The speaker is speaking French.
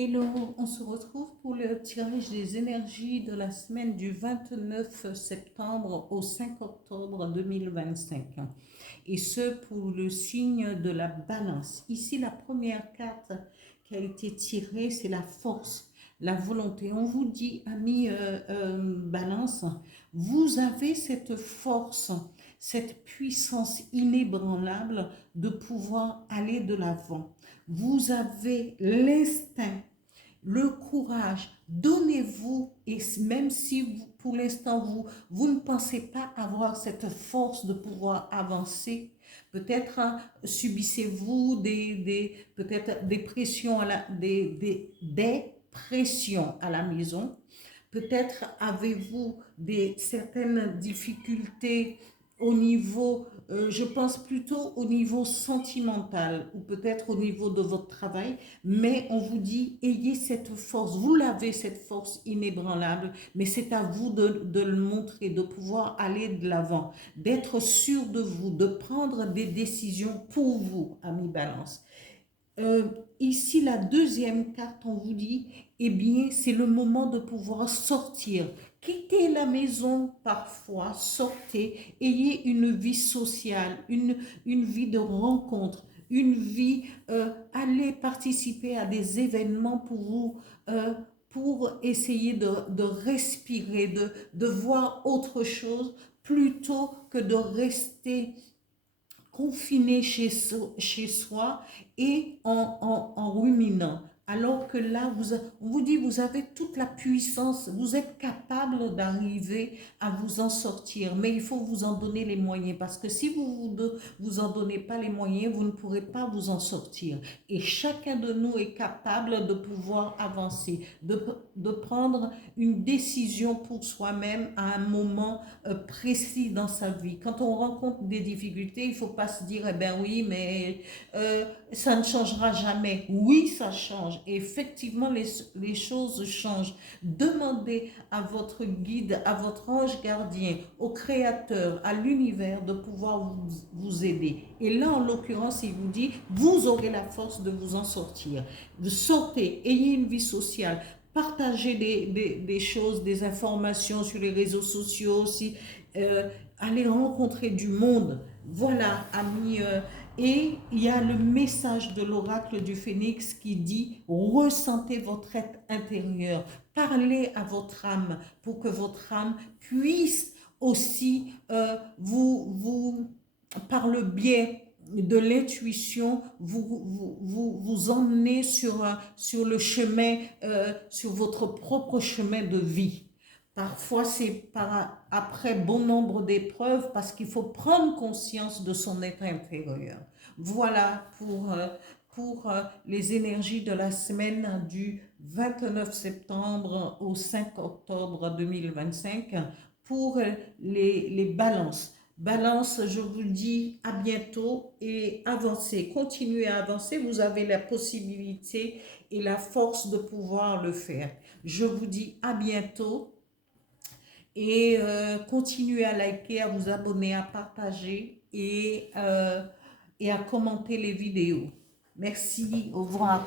Hello, on se retrouve pour le tirage des énergies de la semaine du 29 septembre au 5 octobre 2025. Et ce pour le signe de la balance. Ici, la première carte qui a été tirée, c'est la force, la volonté. On vous dit, amis balance, vous avez cette force, cette puissance inébranlable de pouvoir aller de l'avant. Vous avez l'instinct, le courage, donnez-vous, et même si pour l'instant vous ne pensez pas avoir cette force de pouvoir avancer, peut-être subissez-vous peut-être des pressions, des pressions à la maison, peut-être avez-vous certaines difficultés au niveau, je pense plutôt au niveau sentimental ou peut-être au niveau de votre travail, mais on vous dit, ayez cette force, vous l'avez cette force inébranlable, mais c'est à vous de le montrer, de pouvoir aller de l'avant, d'être sûr de vous, de prendre des décisions pour vous, amis Balance. Ici, la deuxième carte, on vous dit, eh bien, c'est le moment de pouvoir sortir. Quittez la maison parfois, sortez, ayez une vie sociale, une vie de rencontre, une vie, allez participer à des événements pour vous, pour essayer de respirer, de voir autre chose plutôt que de rester confiné chez soi et en ruminant. Alors que là, on vous dit, vous avez toute la puissance, vous êtes capable d'arriver à vous en sortir, mais il faut vous en donner les moyens, parce que si vous en donnez pas les moyens, vous ne pourrez pas vous en sortir. Et chacun de nous est capable de pouvoir avancer, de prendre une décision pour soi-même à un moment précis dans sa vie. Quand on rencontre des difficultés, il ne faut pas se dire, eh ben oui, mais ça ne changera jamais. Oui, ça change. Et effectivement, les choses changent. Demandez à votre guide, à votre ange gardien, au créateur, à l'univers de pouvoir vous aider. Et là, en l'occurrence, il vous dit, vous aurez la force de vous en sortir. Vous sortez, ayez une vie sociale, partagez des choses, des informations sur les réseaux sociaux, si, allez rencontrer du monde. Voilà, amis. Et il y a le message de l'oracle du Phénix qui dit, ressentez votre être intérieur, parlez à votre âme pour que votre âme puisse aussi par le biais de l'intuition, vous emmener sur le chemin, sur votre propre chemin de vie. Parfois, c'est après bon nombre d'épreuves parce qu'il faut prendre conscience de son être intérieur. Voilà pour les énergies de la semaine du 29 septembre au 5 octobre 2025 pour les balances. Balance, je vous dis à bientôt et avancez, continuez à avancer, vous avez la possibilité et la force de pouvoir le faire. Je vous dis à bientôt et continuez à liker, à vous abonner, à partager et à commenter les vidéos. Merci, au revoir.